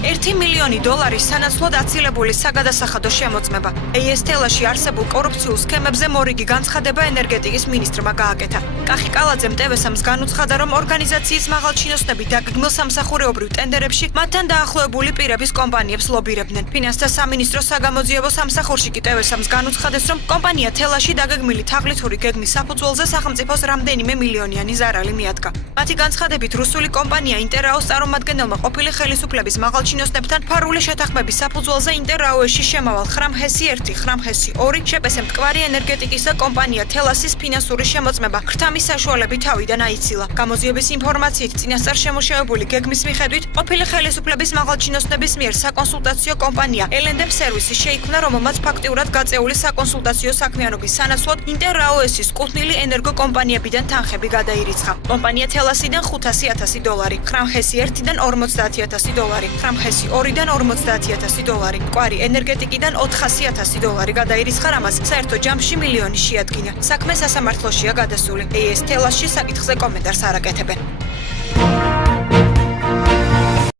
1 მილიონი დოლარის სანაცვლოდ აცილებული საგადასახადო შემოწმება. AES თელაში არსებულ კორუფციულ სქემებზე მორიგი განცხადება ენერგეტიკის მინისტრმა გააკეთა. კახი კალაძემ TVS-ს განუცხადა, რომ ორგანიზაციის მაღალჩინოსნები დაგეგმილ სამსახურეობრივ ტენდერებში მათთან დაახლოებული პირების კომპანიებს ლობირებდნენ. ფინანსთა სამინისტროს საგამოძიებო სამსახურში კი TVS-ს განუცხადეს, რომ კომპანია თელაში დაგეგმილი თაღლითური გეგმის საფუძველზე სახელმწიფოს რამდენიმე მილიონიანი ზარალი მიადგა. მათი განცხადებით რუსული კომპანია ინტერაოს წარმომადგენელმა ყოფილი ხელისუფლების მაღალჩინოსნებთან ფარული შეთანხმების საფუძველზე ინტერაოეში შემავალ ხრამჰესი 1, ხრამჰესი 2 შეპესემ მტკვარი ენერგეტიკის და კომპანია თელასის ფინანსური შემოწმება ხრთამის საშუალებით თავიდან აიცილა. გამოძიების ინფორმაციით წინასწარ შემოშევებული გეგმის მიხედვით ყოფილი ხელისუფლების მაღალჩინოსნების მიერ საკონსულტაციო კომპანია L&M სერვისი შეიქმნა, რომელმაც ფაქტიურად გაწეული საკონსულტაციო საქმიანობის სანაცვლოდ ინტერაოესის კუთვნილი ენერგო კომპანიებიდან თანხები გადაირიცხა. კომპანია თელასიდან $500,000, ხრამჰესი 1-დან $50,000, ხრამჰესი 2-დან $50,000, მტკვარი ენერგეტიკიდან $400,000 გადაირიცხა, რამაც საერთო ჯამში მილიონი შეადგინა. საქმე სასამართლოშია გადასული. AES თელასში საკითხზე კომენტარს არ აკეთებენ.